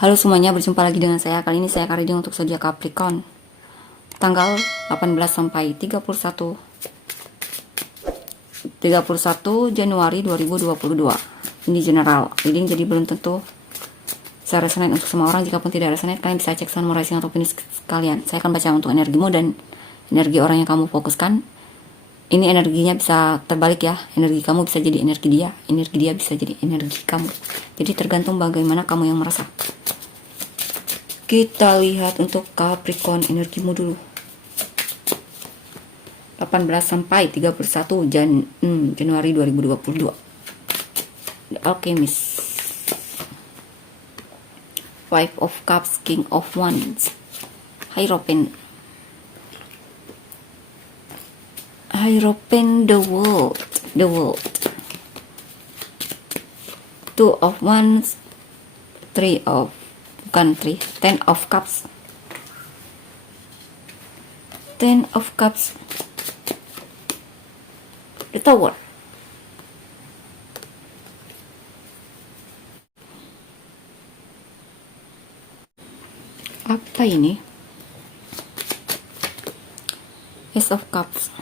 Halo semuanya, berjumpa lagi dengan saya. Kali ini saya akan reading untuk zodiak Capricorn. Tanggal 18 sampai 31 Januari 2022. Ini general reading, jadi belum tentu saya resonate untuk semua orang. Jika pun tidak resonate, kalian bisa cek Sun, Moon, Rising atau Venus kalian. Saya akan baca untuk energimu dan energi orang yang kamu fokuskan. Ini energinya bisa terbalik ya. Energi kamu bisa jadi energi dia bisa jadi energi kamu. Jadi tergantung bagaimana kamu yang merasa. Kita lihat untuk Capricorn energimu dulu. 18 sampai 31 Januari 2022. The Alchemist. Five of Cups, King of Wands. Hierophant, the world. Two of Wands, Ten of Cups. The Tower. Apa ini? Ace of Cups.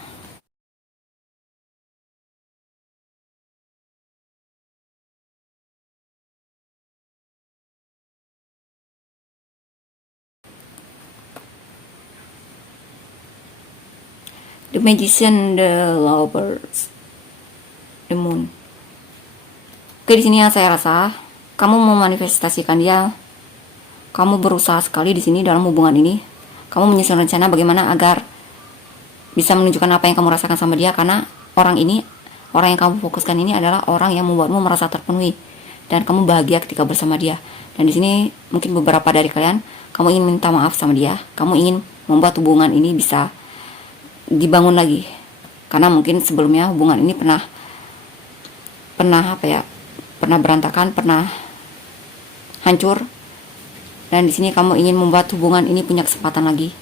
The Magician, the Lovers, the Moon. Oke, di sini yang saya rasa kamu memanifestasikan dia. Kamu berusaha sekali di sini dalam hubungan ini. Kamu menyusun rencana bagaimana agar bisa menunjukkan apa yang kamu rasakan sama dia, karena orang yang kamu fokuskan ini adalah orang yang membuatmu merasa terpenuhi dan kamu bahagia ketika bersama dia. Dan di sini mungkin beberapa dari kalian, kamu ingin minta maaf sama dia. Kamu ingin membuat hubungan ini bisa dibangun lagi, karena mungkin sebelumnya hubungan ini pernah berantakan, pernah hancur. Dan di sini kamu ingin membuat hubungan ini punya kesempatan lagi.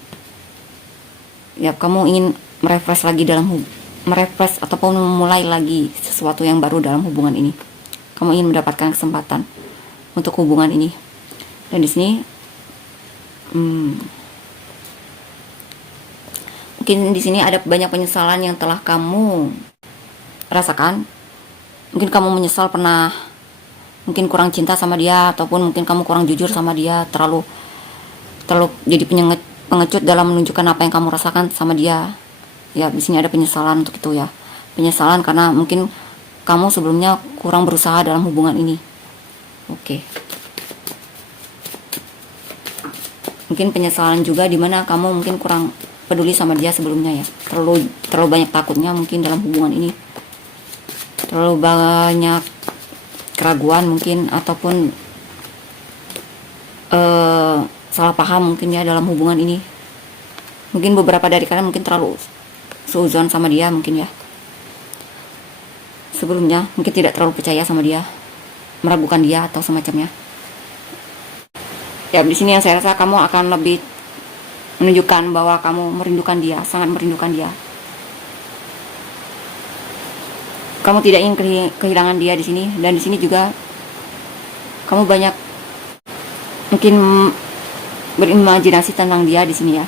Ya, kamu ingin merefresh ataupun memulai lagi sesuatu yang baru dalam hubungan ini. Kamu ingin mendapatkan kesempatan untuk hubungan ini. Dan di sini mungkin di sini ada banyak penyesalan yang telah kamu rasakan. Mungkin kamu menyesal pernah mungkin kurang cinta sama dia, ataupun mungkin kamu kurang jujur sama dia, terlalu jadi pengecut dalam menunjukkan apa yang kamu rasakan sama dia. Ya, di sini ada penyesalan untuk itu ya. Penyesalan karena mungkin kamu sebelumnya kurang berusaha dalam hubungan ini. Oke. Mungkin penyesalan juga dimana kamu mungkin kurang peduli sama dia sebelumnya ya. Terlalu banyak takutnya mungkin dalam hubungan ini. Terlalu banyak keraguan mungkin, ataupun salah paham mungkin ya dalam hubungan ini. Mungkin beberapa dari kalian mungkin terlalu seuzon sama dia mungkin ya. Sebelumnya mungkin tidak terlalu percaya sama dia, meragukan dia atau semacamnya. Ya, di sini yang saya rasa kamu akan lebih menunjukkan bahwa kamu merindukan dia, sangat merindukan dia. Kamu tidak ingin kehilangan dia di sini. Dan di sini juga kamu banyak mungkin berimajinasi tentang dia di sini ya.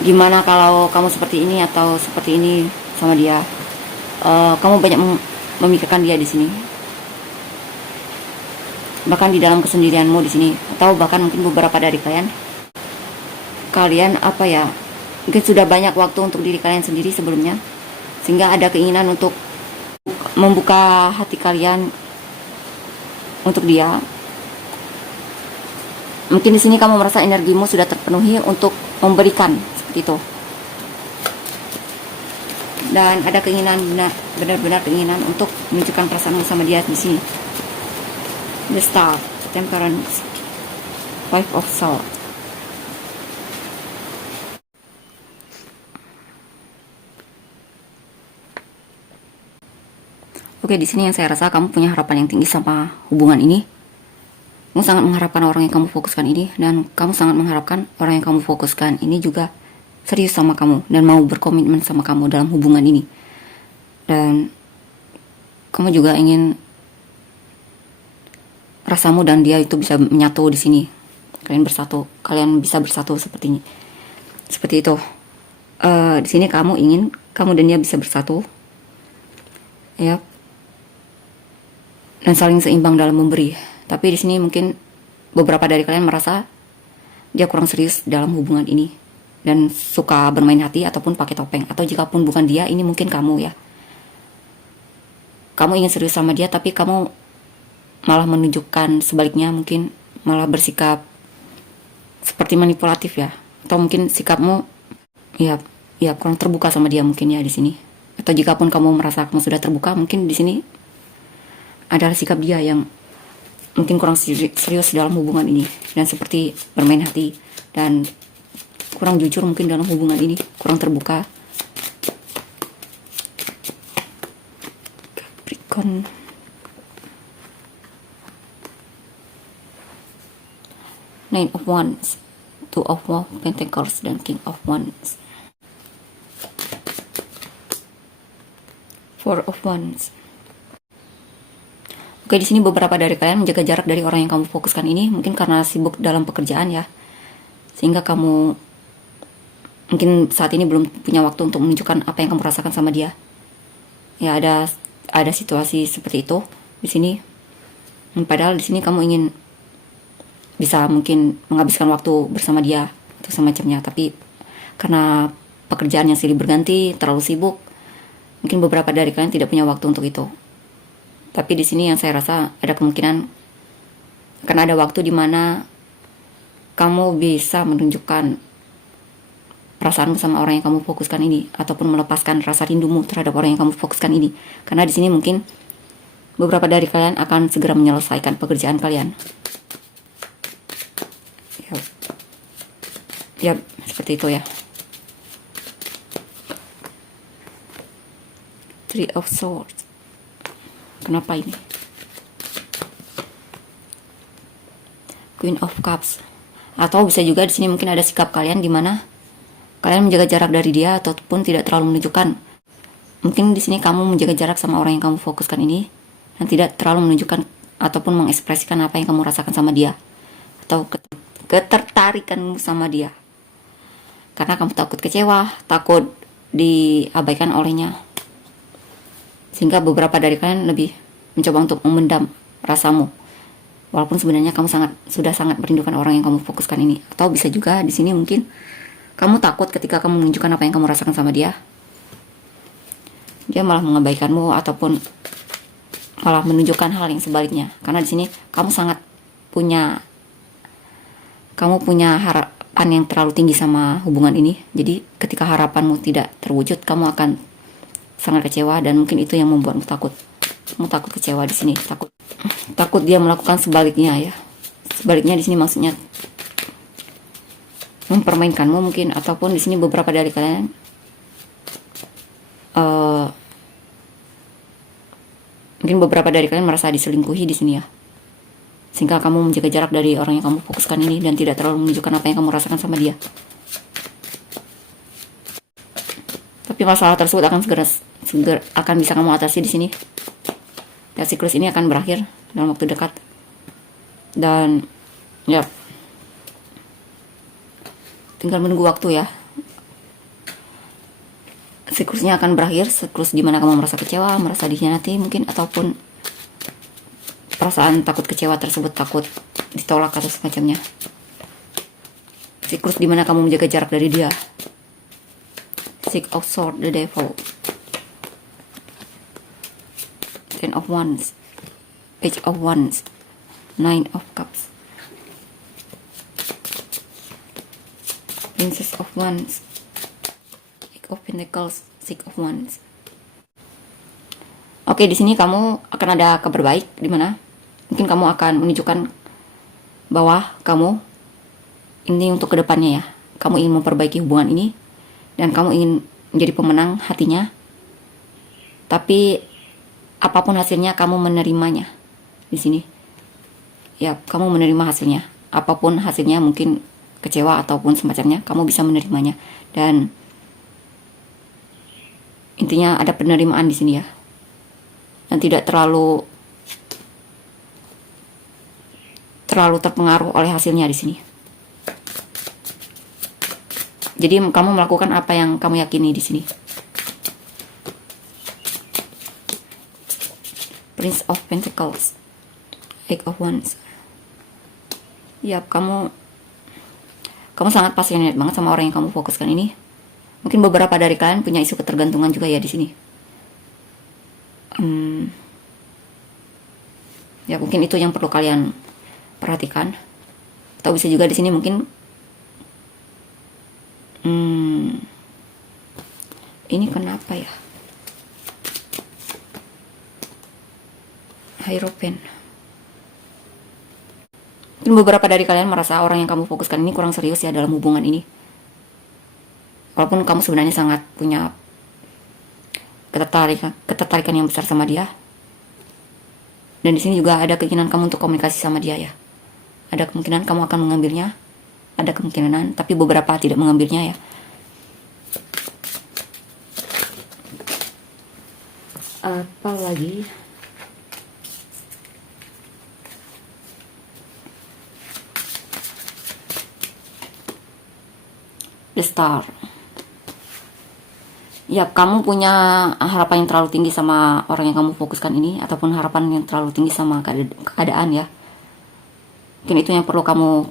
Gimana kalau kamu seperti ini atau seperti ini sama dia? Kamu banyak memikirkan dia di sini. Bahkan di dalam kesendirianmu di sini, atau bahkan mungkin beberapa dari kalian mungkin sudah banyak waktu untuk diri kalian sendiri sebelumnya, sehingga ada keinginan untuk membuka hati kalian untuk dia. Mungkin di sini kamu merasa energimu sudah terpenuhi untuk memberikan seperti itu. Dan ada keinginan, benar-benar keinginan untuk menunjukkan perasaanmu sama dia di sini. The Star, Temperance, Five of Swords. Oke, di sini yang saya rasa kamu punya harapan yang tinggi sama hubungan ini. Kamu sangat mengharapkan orang yang kamu fokuskan ini, dan kamu sangat mengharapkan orang yang kamu fokuskan ini juga serius sama kamu dan mau berkomitmen sama kamu dalam hubungan ini. Dan kamu juga ingin rasamu dan dia itu bisa menyatu di sini. Kalian bisa bersatu seperti itu. Di sini kamu ingin kamu dan dia bisa bersatu, ya, dan saling seimbang dalam memberi. Tapi di sini mungkin beberapa dari kalian merasa dia kurang serius dalam hubungan ini dan suka bermain hati ataupun pakai topeng. Atau jika pun bukan dia, ini mungkin kamu, ya. Kamu ingin serius sama dia tapi kamu malah menunjukkan sebaliknya, mungkin malah bersikap seperti manipulatif, ya. Atau mungkin sikapmu ya kurang terbuka sama dia mungkin, ya, di sini. Atau jika pun kamu merasa kamu sudah terbuka, mungkin di sini adalah sikap dia yang mungkin kurang serius dalam hubungan ini dan seperti bermain hati dan kurang jujur mungkin dalam hubungan ini, kurang terbuka. Capricorn. Nine of Wands, Two of Pentacles, dan King of Wands. Four of Wands. Oke, di sini beberapa dari kalian menjaga jarak dari orang yang kamu fokuskan ini, mungkin karena sibuk dalam pekerjaan, ya. Sehingga kamu mungkin saat ini belum punya waktu untuk menunjukkan apa yang kamu rasakan sama dia. Ya, ada situasi seperti itu di sini. Padahal di sini kamu ingin bisa mungkin menghabiskan waktu bersama dia atau semacamnya, tapi karena pekerjaan yang silih berganti, terlalu sibuk, mungkin beberapa dari kalian tidak punya waktu untuk itu. Tapi di sini yang saya rasa ada kemungkinan akan ada waktu di mana kamu bisa menunjukkan perasaanmu sama orang yang kamu fokuskan ini, ataupun melepaskan rasa rindumu terhadap orang yang kamu fokuskan ini. Karena di sini mungkin beberapa dari kalian akan segera menyelesaikan pekerjaan kalian. Ya, seperti itu, ya. Three of Swords. Kenapa ini? Queen of Cups. Atau bisa juga di sini mungkin ada sikap kalian di mana kalian menjaga jarak dari dia ataupun tidak terlalu menunjukkan. Mungkin di sini kamu menjaga jarak sama orang yang kamu fokuskan ini dan tidak terlalu menunjukkan ataupun mengekspresikan apa yang kamu rasakan sama dia atau ketertarikanmu sama dia. Karena kamu takut kecewa, takut diabaikan olehnya. Sehingga beberapa dari kalian lebih mencoba untuk memendam rasamu. Walaupun sebenarnya kamu sudah sangat merindukan orang yang kamu fokuskan ini. Atau bisa juga di sini mungkin kamu takut ketika kamu menunjukkan apa yang kamu rasakan sama dia, dia malah mengabaikanmu ataupun malah menunjukkan hal yang sebaliknya. Karena di sini kamu punya harapan yang terlalu tinggi sama hubungan ini. Jadi ketika harapanmu tidak terwujud, kamu akan sangat kecewa dan mungkin itu yang membuatmu takut. Kamu takut kecewa di sini, takut dia melakukan sebaliknya, ya. Sebaliknya di sini maksudnya mempermainkanmu mungkin, ataupun di sini beberapa dari kalian mungkin beberapa dari kalian merasa diselingkuhi di sini, ya. Sehingga kamu menjaga jarak dari orang yang kamu fokuskan ini dan tidak terlalu menunjukkan apa yang kamu rasakan sama dia. Tapi masalah tersebut akan segera akan bisa kamu atasi di sini. Ya, siklus ini akan berakhir dalam waktu dekat. Dan ya, tinggal menunggu waktu, ya. Siklusnya akan berakhir, siklus dimana kamu merasa kecewa, merasa dikhianati mungkin, ataupun perasaan takut kecewa tersebut, takut ditolak atau semacamnya. Siklus dimana kamu menjaga jarak dari dia. Six of Swords, the Devil. Ten of Wands, Page of Wands, Nine of Cups, Princess of Wands, Eight of Pentacles, Six of Wands. Oke, di sini kamu akan ada kabar baik, di mana mungkin kamu akan menunjukkan bahwa kamu ini untuk kedepannya, ya. Kamu ingin memperbaiki hubungan ini dan kamu ingin menjadi pemenang hatinya. Tapi apapun hasilnya kamu menerimanya di sini. Ya, kamu menerima hasilnya. Apapun hasilnya, mungkin kecewa ataupun semacamnya, kamu bisa menerimanya. Dan intinya ada penerimaan di sini, ya. Dan tidak terlalu terlalu terpengaruh oleh hasilnya di sini. Jadi kamu melakukan apa yang kamu yakini di sini. Prince of Pentacles, Eight of Wands. Yap, kamu sangat passionate banget sama orang yang kamu fokuskan ini. Mungkin beberapa dari kalian punya isu ketergantungan juga ya di sini. Ya mungkin itu yang perlu kalian perhatikan. Atau bisa juga di sini mungkin ini kenapa ya? Hierophant. Mungkin beberapa dari kalian merasa orang yang kamu fokuskan ini kurang serius ya dalam hubungan ini. Walaupun kamu sebenarnya sangat punya ketertarikan yang besar sama dia. Dan di sini juga ada keinginan kamu untuk komunikasi sama dia ya. Ada kemungkinan kamu akan mengambilnya, ada kemungkinan, tapi beberapa tidak mengambilnya ya. Apa lagi? The Star. Ya, kamu punya harapan yang terlalu tinggi sama orang yang kamu fokuskan ini, ataupun harapan yang terlalu tinggi sama keadaan ya. Mungkin itu yang perlu kamu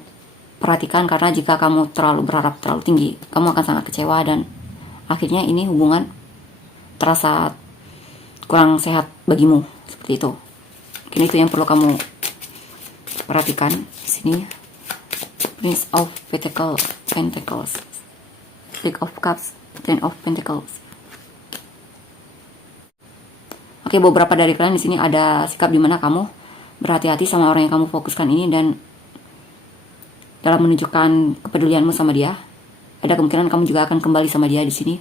perhatikan, karena jika kamu terlalu berharap terlalu tinggi, kamu akan sangat kecewa dan akhirnya ini hubungan terasa kurang sehat bagimu, seperti itu. Mungkin itu yang perlu kamu perhatikan di sini. Prince of Pentacles, Six of Cups, Ten of Pentacles. Oke, beberapa dari kalian di sini ada sikap dimana kamu berhati-hati sama orang yang kamu fokuskan ini, dan dalam menunjukkan kepedulianmu sama dia, ada kemungkinan kamu juga akan kembali sama dia di sini.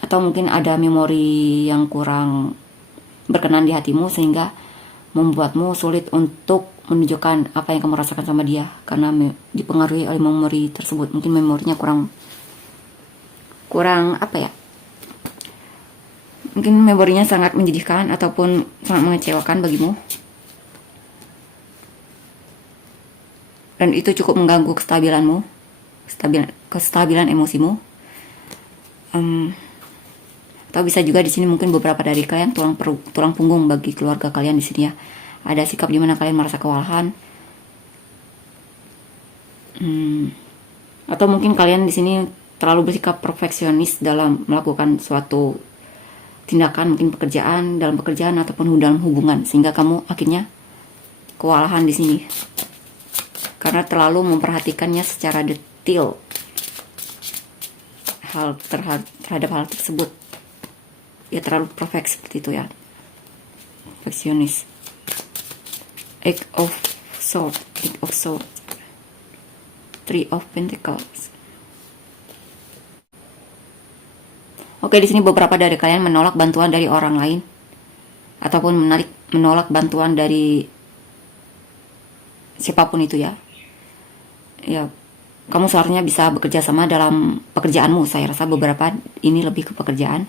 Atau mungkin ada memori yang kurang berkenan di hatimu sehingga membuatmu sulit untuk menunjukkan apa yang kamu rasakan sama dia, karena dipengaruhi oleh memori tersebut. Mungkin memorinya kurang apa ya, mungkin memorinya sangat menjadikan ataupun sangat mengecewakan bagimu, dan itu cukup mengganggu kestabilan emosimu. Atau bisa juga di sini mungkin beberapa dari kalian tulang punggung bagi keluarga kalian di sini ya. Ada sikap dimana kalian merasa kewalahan. Atau mungkin kalian di sini terlalu bersikap perfeksionis dalam melakukan suatu tindakan, mungkin dalam pekerjaan ataupun dalam hubungan, sehingga kamu akhirnya kewalahan di sini karena terlalu memperhatikannya secara detail terhadap hal tersebut. Ya, terlalu perfect seperti itu ya, perfeksionis. Eight of Swords, Three of Pentacles. Oke, di sini beberapa dari kalian menolak bantuan dari orang lain, ataupun menolak bantuan dari siapapun itu ya. Ya, kamu seharusnya bisa bekerja sama dalam pekerjaanmu. Saya rasa beberapa ini lebih ke pekerjaan,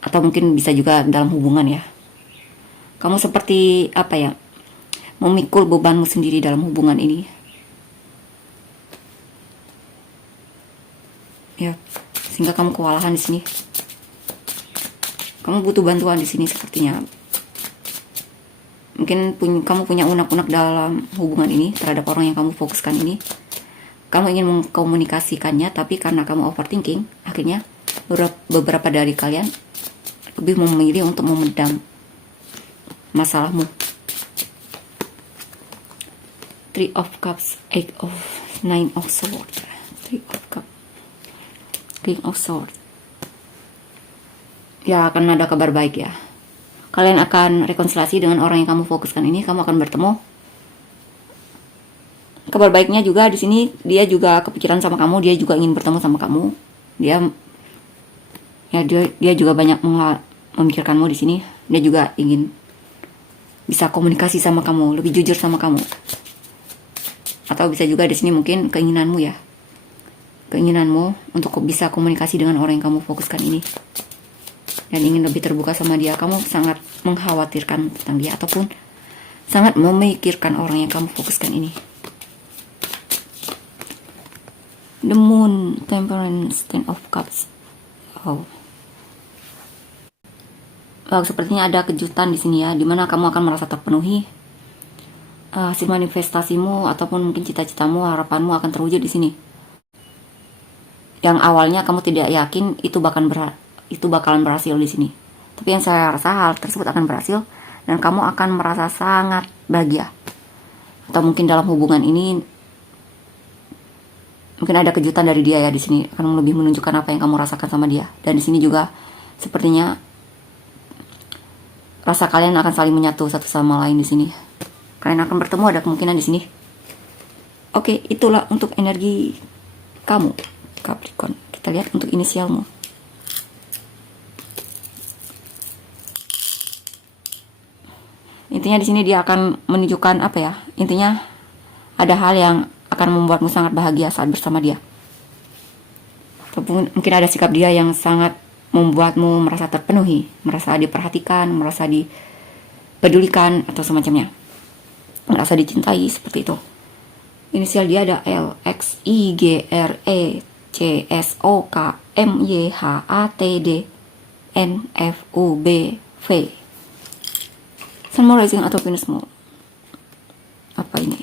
atau mungkin bisa juga dalam hubungan ya. Kamu seperti apa ya, memikul bebanmu sendiri dalam hubungan ini ya, sehingga kamu kewalahan di sini. Kamu butuh bantuan di sini sepertinya. Mungkin kamu punya unek-unek dalam hubungan ini terhadap orang yang kamu fokuskan ini. Kamu ingin mengkomunikasikannya, tapi karena kamu overthinking, akhirnya beberapa dari kalian lebih memilih untuk memendam masalahmu. Three of Cups, Nine of Swords, Three of Cups, King of Swords. Ya, akan ada kabar baik ya. Kalian akan rekonsiliasi dengan orang yang kamu fokuskan ini. Kamu akan bertemu. Kabar baiknya juga di sini, dia juga kepikiran sama kamu. Dia juga ingin bertemu sama kamu. Dia juga banyak memikirkanmu di sini. Dia juga ingin bisa komunikasi sama kamu, lebih jujur sama kamu. Atau bisa juga di sini mungkin keinginanmu ya. Keinginanmu untuk bisa komunikasi dengan orang yang kamu fokuskan ini. Dan ingin lebih terbuka sama dia. Kamu sangat mengkhawatirkan tentang dia, ataupun sangat memikirkan orang yang kamu fokuskan ini. The Moon, Temperance, Ten of Cups. Oh. Oh, sepertinya ada kejutan di sini ya, dimana kamu akan merasa terpenuhi. Hasil manifestasimu ataupun mungkin cita-citamu, harapanmu akan terwujud di sini. Yang awalnya kamu tidak yakin itu bakalan berhasil di sini. Tapi yang saya rasa hal tersebut akan berhasil dan kamu akan merasa sangat bahagia. Atau mungkin dalam hubungan ini mungkin ada kejutan dari dia ya di sini, akan lebih menunjukkan apa yang kamu rasakan sama dia. Dan di sini juga sepertinya rasa kalian akan saling menyatu satu sama lain di sini. Kalian akan bertemu, ada kemungkinan di sini. Oke, itulah untuk energi kamu, Capricorn. Kita lihat untuk inisialmu. Intinya di sini dia akan menunjukkan apa ya? Intinya ada hal yang akan membuatmu sangat bahagia saat bersama dia. Ataupun mungkin ada sikap dia yang sangat membuatmu merasa terpenuhi, merasa diperhatikan, merasa dipedulikan atau semacamnya. Merasa dicintai seperti itu. Inisial dia ada L, X, I, G, R, E, C, S, O, K, M, Y, H, A, T, D, N, F, U, B, V. Sun, Moon, Rising atau Venusmu. Apa ini?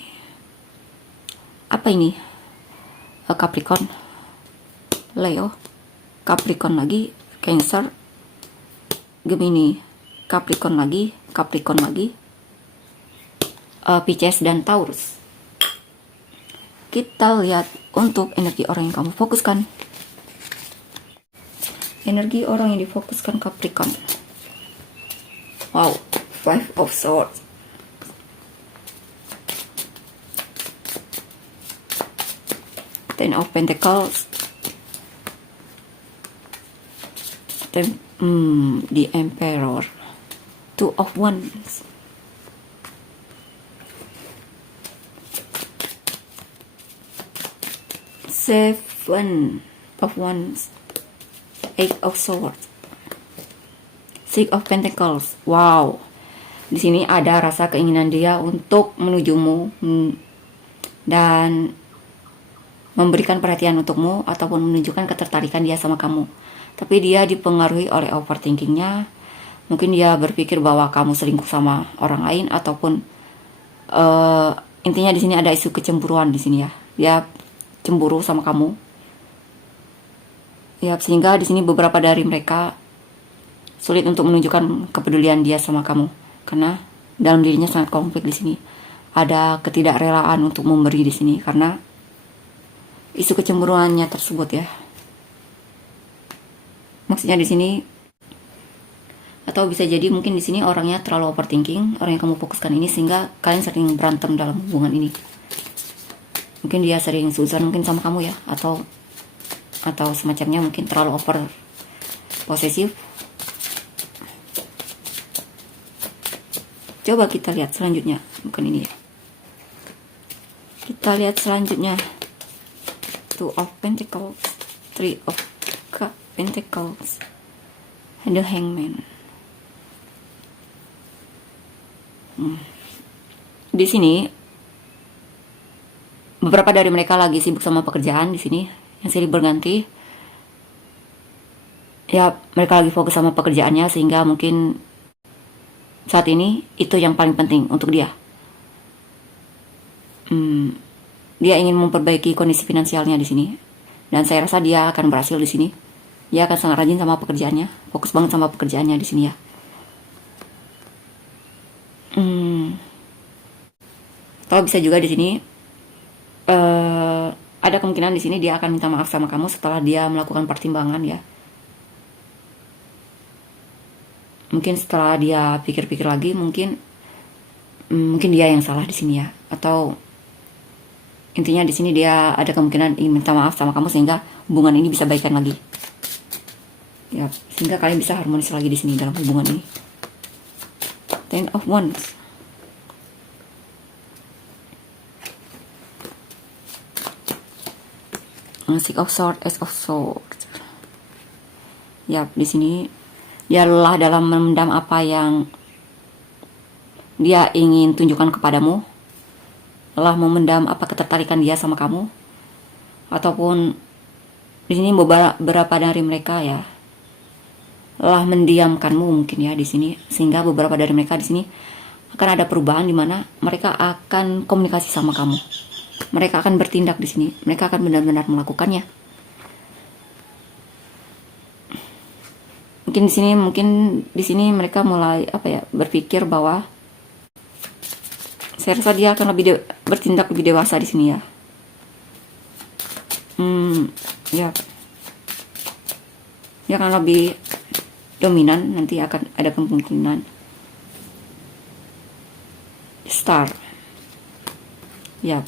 Apa ini? Capricorn, Leo, Capricorn lagi, Cancer, Gemini, Capricorn lagi, Pisces dan Taurus. Kita lihat untuk energi orang yang kamu fokuskan. Energi orang yang difokuskan Capricorn. Wow, Five of Swords. Ten of Pentacles. The Emperor. Two of Wands. Seven of Wands. Eight of Swords. Six of Pentacles. Wow. Di sini ada rasa keinginan dia untuk menujumu dan memberikan perhatian untukmu ataupun menunjukkan ketertarikan dia sama kamu. Tapi dia dipengaruhi oleh overthinkingnya. Mungkin dia berpikir bahwa kamu selingkuh sama orang lain ataupun intinya di sini ada isu kecemburuan di sini ya. Dia cemburu sama kamu. Ya, sehingga di sini beberapa dari mereka sulit untuk menunjukkan kepedulian dia sama kamu karena dalam dirinya sangat konflik di sini. Ada ketidakrelaan untuk memberi di sini karena isu kecemburuannya tersebut ya. Maksudnya di sini atau bisa jadi mungkin di sini orangnya terlalu overthinking, orang yang kamu fokuskan ini, sehingga kalian sering berantem dalam hubungan ini. Mungkin dia sering suzon mungkin sama kamu ya, atau semacamnya, mungkin terlalu over posesif. Coba kita lihat selanjutnya, bukan ini ya. Kita lihat selanjutnya. Two of Pentacles, Three of Pentacles, and the Hangman. Di sini beberapa dari mereka lagi sibuk sama pekerjaan di sini, yang silih berganti. Ya, mereka lagi fokus sama pekerjaannya sehingga mungkin saat ini itu yang paling penting untuk dia. Dia ingin memperbaiki kondisi finansialnya di sini, dan saya rasa dia akan berhasil di sini. Dia akan sangat rajin sama pekerjaannya, fokus banget sama pekerjaannya di sini ya. Atau bisa juga di sini ada kemungkinan di sini dia akan minta maaf sama kamu setelah dia melakukan pertimbangan ya. Mungkin setelah dia pikir-pikir lagi, mungkin dia yang salah di sini ya. Atau intinya di sini dia ada kemungkinan ingin minta maaf sama kamu sehingga hubungan ini bisa baikan lagi. Ya, sehingga kalian bisa harmonis lagi di sini dalam hubungan ini. Ten of Wands. Six of Swords, Ace of Swords. Ya, di sini dia lelah dalam memendam apa yang dia ingin tunjukkan kepadamu, lelah memendam apa ketertarikan dia sama kamu, ataupun di sini beberapa dari mereka ya lelah mendiamkanmu mungkin ya di sini, sehingga beberapa dari mereka di sini akan ada perubahan di mana mereka akan komunikasi sama kamu. Mereka akan bertindak di sini. Mereka akan benar-benar melakukannya. Mungkin di sini mereka mulai berpikir bahwa saya rasa dia akan bertindak lebih dewasa di sini ya. Ya. Dia akan lebih dominan, nanti akan ada kemungkinan. Star. Ya.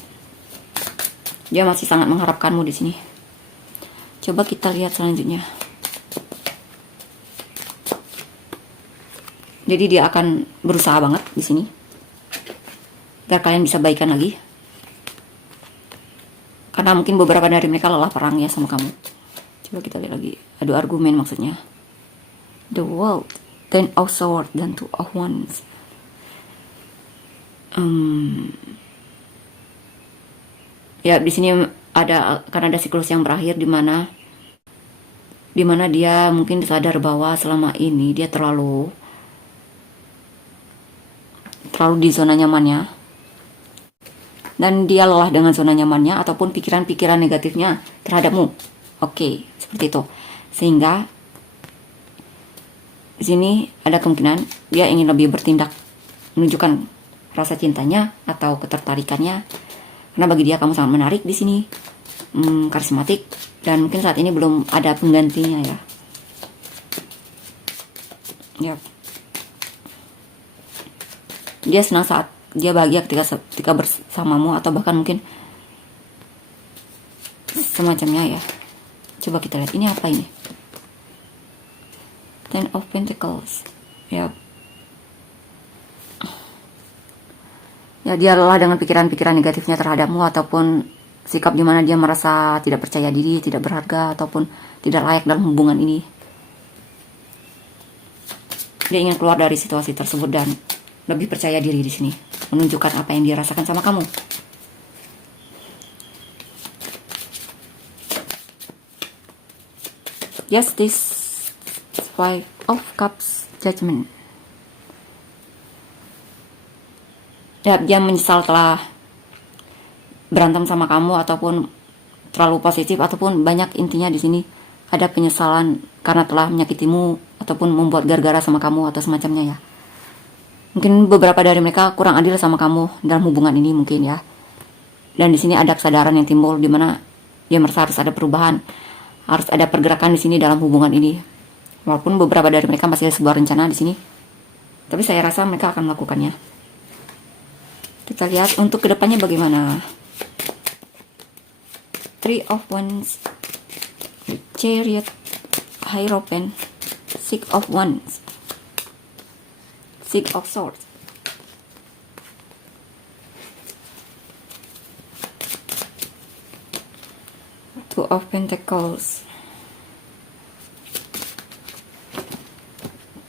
Dia masih sangat mengharapkanmu di sini. Coba kita lihat selanjutnya. Jadi dia akan berusaha banget di sini agar kalian bisa baikan lagi. Karena mungkin beberapa dari mereka lelah perang ya sama kamu. Coba kita lihat lagi. Adu argumen maksudnya. The World, Ten of Swords, dan Two of Wands. Ya di sini akan ada siklus yang berakhir di mana dia mungkin sadar bahwa selama ini dia terlalu di zona nyamannya, dan dia lelah dengan zona nyamannya ataupun pikiran-pikiran negatifnya terhadapmu. Oke, seperti itu. Sehingga di sini ada kemungkinan dia ingin lebih bertindak, menunjukkan rasa cintanya atau ketertarikannya, karena bagi dia kamu sangat menarik di sini, karismatik, dan mungkin saat ini belum ada penggantinya ya. Ya. Dia senang saat dia bahagia ketika bersamamu, atau bahkan mungkin semacamnya ya. Coba kita lihat ini apa ini. Ten of Pentacles. Ya. Ya, dia lelah dengan pikiran-pikiran negatifnya terhadapmu, ataupun sikap di mana dia merasa tidak percaya diri, tidak berharga, ataupun tidak layak dalam hubungan ini. Dia ingin keluar dari situasi tersebut dan lebih percaya diri di sini, menunjukkan apa yang dia rasakan sama kamu. Justice, Five of Cups, Judgment. Ya, dia menyesal telah berantem sama kamu, ataupun terlalu positif, ataupun banyak, intinya di sini ada penyesalan karena telah menyakitimu ataupun membuat gara-gara sama kamu atau semacamnya ya. Mungkin beberapa dari mereka kurang adil sama kamu dalam hubungan ini mungkin ya. Dan di sini ada kesadaran yang timbul di mana dia merasa harus ada perubahan, harus ada pergerakan di sini dalam hubungan ini. Walaupun beberapa dari mereka masih ada sebuah rencana di sini, tapi saya rasa mereka akan melakukannya. Kita lihat untuk kedepannya bagaimana. Three of Wands, Chariot, Hierophant, Six of Wands, Six of Swords. Two of Pentacles,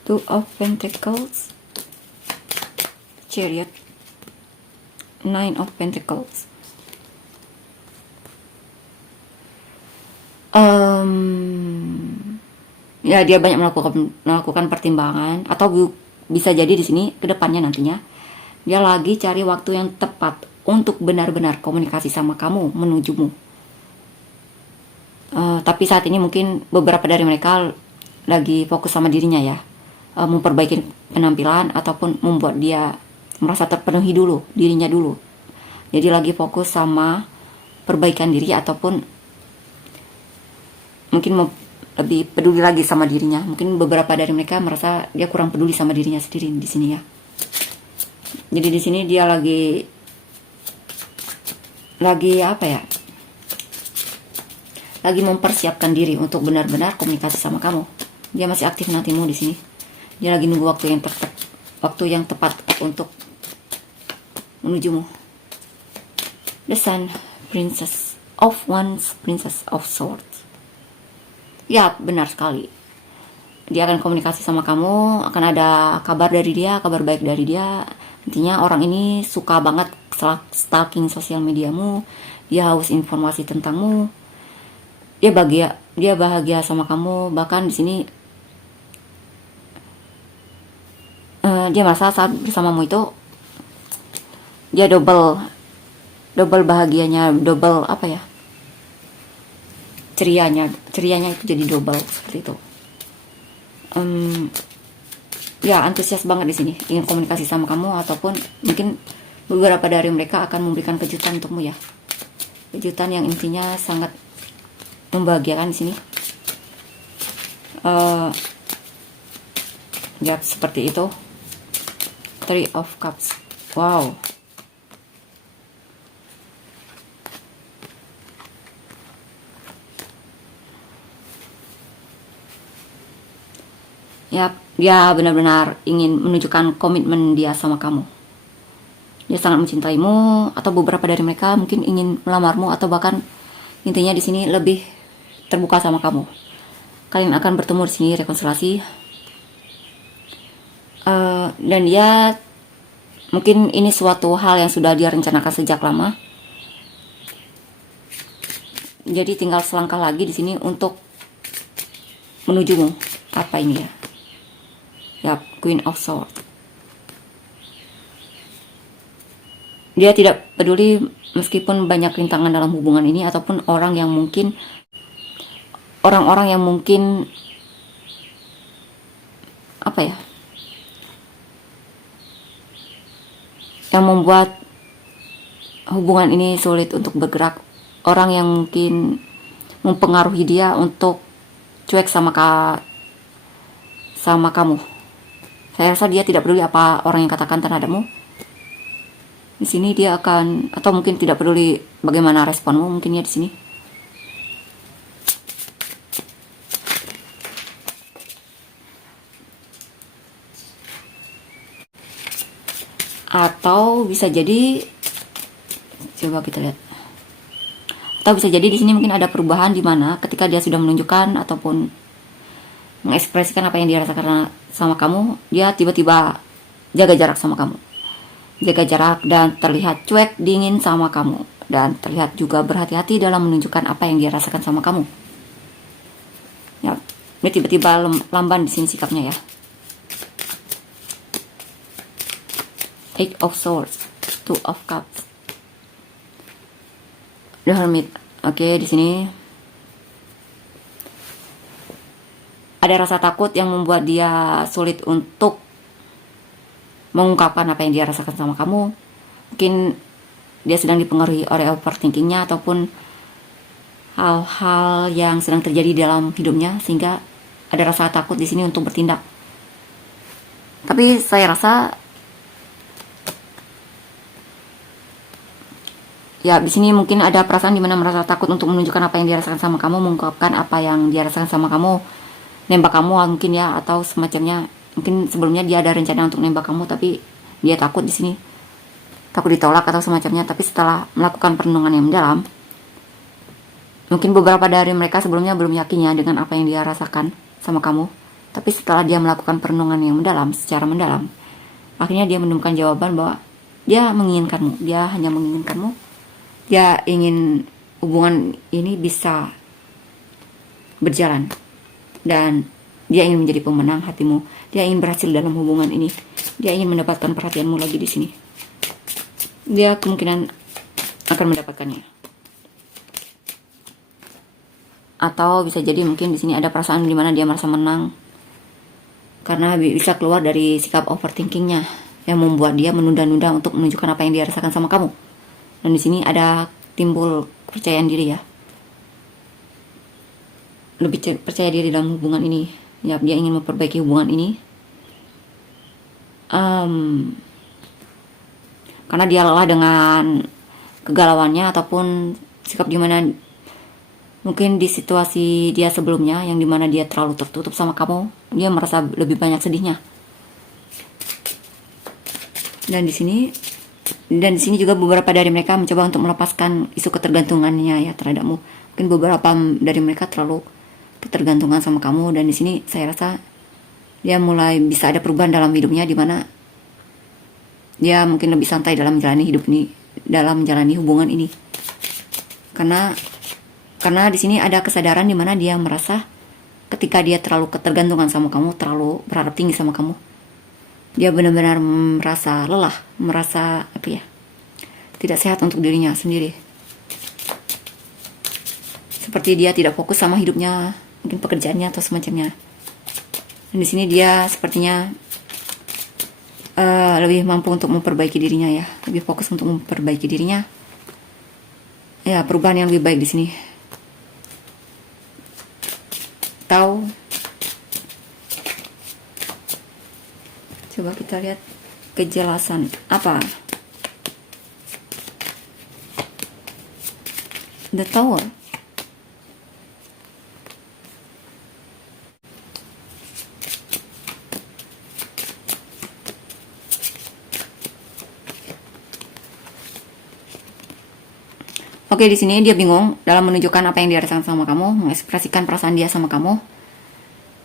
Two of Pentacles, Chariot, Nine of Pentacles. Ya, dia banyak melakukan pertimbangan, atau bisa jadi di sini kedepannya nantinya dia lagi cari waktu yang tepat untuk benar-benar komunikasi sama kamu, menujumu. Tapi saat ini mungkin beberapa dari mereka lagi fokus sama dirinya ya, memperbaiki penampilan ataupun membuat dia merasa terpenuhi dulu, dirinya dulu. Jadi lagi fokus sama perbaikan diri, ataupun mungkin lebih peduli lagi sama dirinya. Mungkin beberapa dari mereka merasa dia kurang peduli sama dirinya sendiri di sini ya. Jadi di sini dia lagi apa ya? Lagi mempersiapkan diri untuk benar-benar komunikasi sama kamu. Dia masih aktif nantimu di sini. Dia lagi nunggu waktu yang tepat untuk menujumu. The Sun, Princess of Wands, Princess of Swords. Ya, benar sekali. Dia akan komunikasi sama kamu, akan ada kabar dari dia, kabar baik dari dia, Intinya orang ini suka banget stalking sosial mediamu, dia haus informasi tentangmu, dia bahagia sama kamu. Bahkan di sini dia merasa saat bersamamu itu dia double bahagianya, double apa ya, cerianya itu jadi double seperti itu. Ya antusias banget di sini, ingin komunikasi sama kamu, ataupun mungkin beberapa dari mereka akan memberikan kejutan untukmu ya, kejutan yang intinya sangat membahagiakan di sini. Ya seperti itu. Three of Cups. Wow. Ya, dia benar-benar ingin menunjukkan komitmen dia sama kamu. Dia sangat mencintaimu, atau beberapa dari mereka mungkin ingin melamarmu, atau bahkan intinya di sini lebih terbuka sama kamu. Kalian akan bertemu di sini, rekonsiliasi. Dan dia mungkin ini suatu hal yang sudah dia rencanakan sejak lama. Jadi tinggal selangkah lagi di sini untuk menujumu. Apa ini ya? Ya, Queen of Swords. Dia tidak peduli meskipun banyak rintangan dalam hubungan ini, ataupun orang-orang yang mungkin apa ya, yang membuat hubungan ini sulit untuk bergerak. Orang yang mungkin mempengaruhi dia untuk cuek sama kamu. Saya rasa dia tidak peduli apa orang yang katakan terhadapmu. Di sini dia akan, atau mungkin tidak peduli bagaimana responmu, mungkin ya di sini. Atau bisa jadi, coba kita lihat. Atau bisa jadi di sini mungkin ada perubahan di mana ketika dia sudah menunjukkan ataupun mengekspresikan apa yang dia rasakan sama kamu, dia tiba-tiba jaga jarak sama kamu. Jaga jarak dan terlihat cuek, dingin sama kamu. Dan terlihat juga berhati-hati dalam menunjukkan apa yang dia rasakan sama kamu. Ya, ini tiba-tiba lamban di sini sikapnya ya. Eight of Swords, Two of Cups, The Hermit. Oke, di sini ada rasa takut yang membuat dia sulit untuk mengungkapkan apa yang dia rasakan sama kamu. Mungkin dia sedang dipengaruhi oleh overthinkingnya, ataupun hal-hal yang sedang terjadi dalam hidupnya, sehingga ada rasa takut di sini untuk bertindak. Tapi saya rasa ya di sini mungkin ada perasaan dimana merasa takut untuk menunjukkan apa yang dia rasakan sama kamu, mengungkapkan apa yang dia rasakan sama kamu, nembak kamu mungkin ya, atau semacamnya. Mungkin sebelumnya dia ada rencana untuk nembak kamu, tapi dia takut di sini, takut ditolak atau semacamnya. Tapi setelah melakukan perenungan yang mendalam, mungkin beberapa dari mereka sebelumnya belum yakin ya dengan apa yang dia rasakan sama kamu. Tapi setelah dia melakukan perenungan yang mendalam, secara mendalam, akhirnya dia menemukan jawaban bahwa dia menginginkanmu, dia hanya menginginkanmu. Dia ingin hubungan ini bisa berjalan, dan dia ingin menjadi pemenang hatimu. Dia ingin berhasil dalam hubungan ini. Dia ingin mendapatkan perhatianmu lagi di sini. Dia kemungkinan akan mendapatkannya. Atau bisa jadi mungkin di sini ada perasaan di mana dia merasa menang karena bisa keluar dari sikap overthinkingnya yang membuat dia menunda-nunda untuk menunjukkan apa yang dia rasakan sama kamu. Dan di sini ada timbul kepercayaan diri ya. Lebih percaya diri dalam hubungan ini. Ya, dia ingin memperbaiki hubungan ini. Karena dia lelah dengan kegalauannya, ataupun sikap dimana mungkin di situasi dia sebelumnya yang dimana dia terlalu tertutup sama kamu, dia merasa lebih banyak sedihnya. Dan di sini juga beberapa dari mereka mencoba untuk melepaskan isu ketergantungannya ya terhadapmu. Mungkin beberapa dari mereka terlalu ketergantungan sama kamu, dan di sini saya rasa dia mulai bisa ada perubahan dalam hidupnya, di mana dia mungkin lebih santai dalam menjalani hidup ini, dalam menjalani hubungan ini. Karena di sini ada kesadaran di mana dia merasa ketika dia terlalu ketergantungan sama kamu, terlalu berharap tinggi sama kamu, dia benar-benar merasa lelah, merasa tidak sehat untuk dirinya sendiri. Seperti dia tidak fokus sama hidupnya, mungkin pekerjaannya atau semacamnya. Dan di sini dia sepertinya lebih mampu untuk memperbaiki dirinya ya, lebih fokus untuk memperbaiki dirinya. Ya, perubahan yang lebih baik di sini. Tahu? Coba kita lihat kejelasan apa? The Tower. Oke, di sini dia bingung dalam menunjukkan apa yang dia rasakan sama kamu, mengekspresikan perasaan dia sama kamu,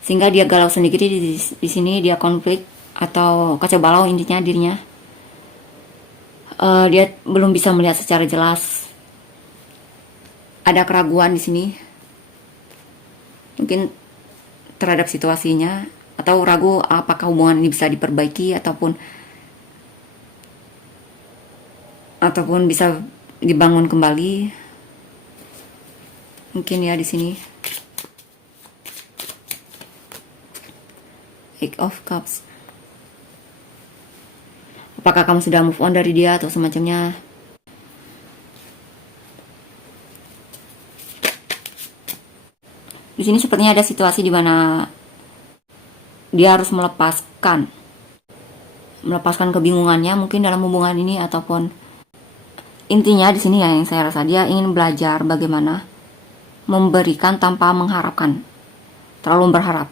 sehingga dia galau sendiri. Di sini dia konflik atau kacau balau intinya dirinya. Dia belum bisa melihat secara jelas. Ada keraguan di sini, mungkin terhadap situasinya, atau ragu apakah hubungan ini bisa diperbaiki ataupun bisa dibangun kembali. Mungkin ya di sini. Eight of Cups. Apakah kamu sudah move on dari dia atau semacamnya? Di sini sepertinya ada situasi di mana dia harus melepaskan kebingungannya mungkin dalam hubungan ini, ataupun intinya di sini ya yang saya rasa dia ingin belajar bagaimana memberikan tanpa mengharapkan, terlalu berharap.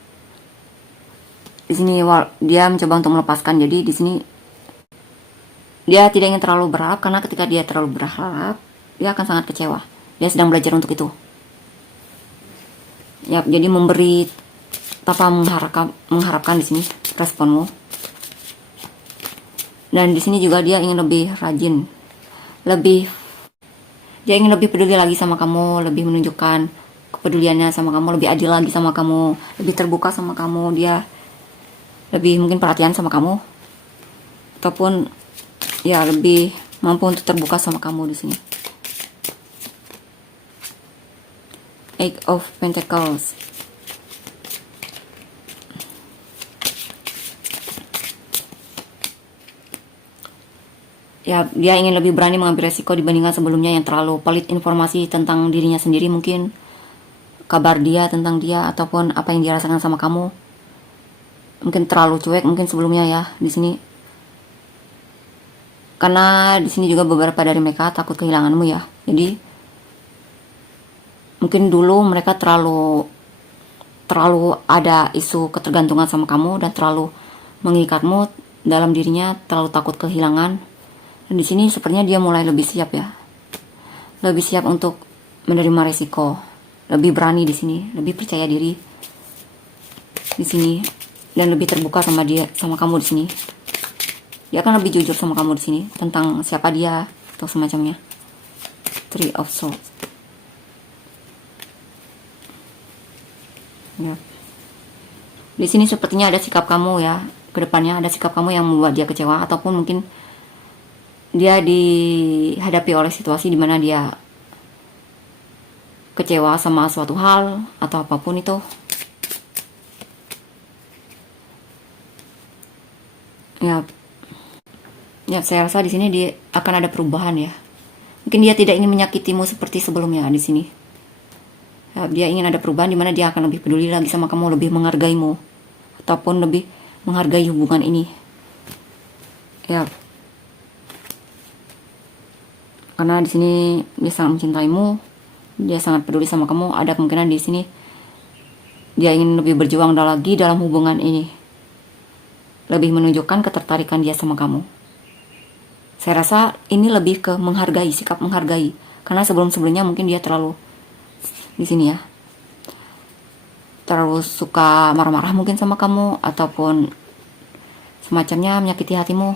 Di sini dia mencoba untuk melepaskan. Jadi di sini dia tidak ingin terlalu berharap, karena ketika dia terlalu berharap dia akan sangat kecewa. Dia sedang belajar untuk itu. Ya, jadi memberi tanpa mengharapkan di sini responmu. Dan di sini juga dia ingin lebih rajin, dia ingin lebih peduli lagi sama kamu, lebih menunjukkan kepeduliannya sama kamu, lebih adil lagi sama kamu, lebih terbuka sama kamu. Dia lebih mungkin perhatian sama kamu, ataupun ya lebih mampu untuk terbuka sama kamu di sini. Eight of Pentacles. Ya, dia ingin lebih berani mengambil resiko dibandingkan sebelumnya yang terlalu pelit informasi tentang dirinya sendiri, mungkin kabar dia tentang dia ataupun apa yang dia rasakan sama kamu. Mungkin terlalu cuek mungkin sebelumnya ya di sini. Karena di sini juga beberapa dari mereka takut kehilanganmu ya. Jadi mungkin dulu mereka terlalu ada isu ketergantungan sama kamu dan terlalu mengikatmu dalam dirinya, terlalu takut kehilangan. Dan di sini sepertinya dia mulai lebih siap ya. Lebih siap untuk menerima resiko, lebih berani di sini, lebih percaya diri di sini, dan lebih terbuka sama kamu di sini. Dia akan lebih jujur sama kamu di sini tentang siapa dia atau semacamnya. Three of Swords. Ya. Di sini sepertinya ada sikap kamu ya, kedepannya ada sikap kamu yang membuat dia kecewa, ataupun mungkin dia dihadapi oleh situasi di mana dia kecewa sama suatu hal atau apapun itu. Ya, saya rasa di sini dia akan ada perubahan ya. Mungkin dia tidak ingin menyakitimu seperti sebelumnya di sini. Ya, dia ingin ada perubahan di mana dia akan lebih peduli lagi sama kamu, lebih menghargaimu, ataupun lebih menghargai hubungan ini. Ya. Karena di sini dia sangat mencintaimu, dia sangat peduli sama kamu. Ada kemungkinan di sini dia ingin lebih berjuang lagi dalam hubungan ini, lebih menunjukkan ketertarikan dia sama kamu. Saya rasa ini lebih ke menghargai, sikap menghargai. Karena sebelumnya mungkin dia terlalu di sini ya, terlalu suka marah-marah mungkin sama kamu, ataupun semacamnya menyakiti hatimu.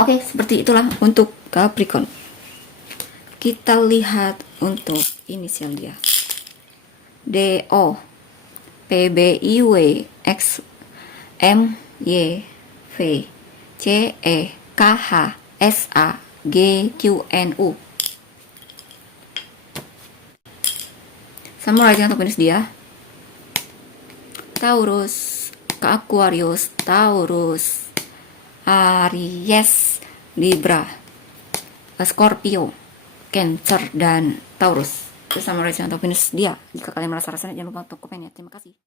Oke, seperti itulah untuk Capricorn. Kita lihat untuk inisial dia. DO, PBIW, XMYV, CEKH, SA, GQNU. Sama rising atau Venus dia. Taurus, ke Aquarius, Taurus, Aries, Libra, Scorpio, Cancer, dan Taurus. Itu sama rising atau Venus dia. Jika kalian merasa rasanya, jangan lupa untuk komen ya. Terima kasih.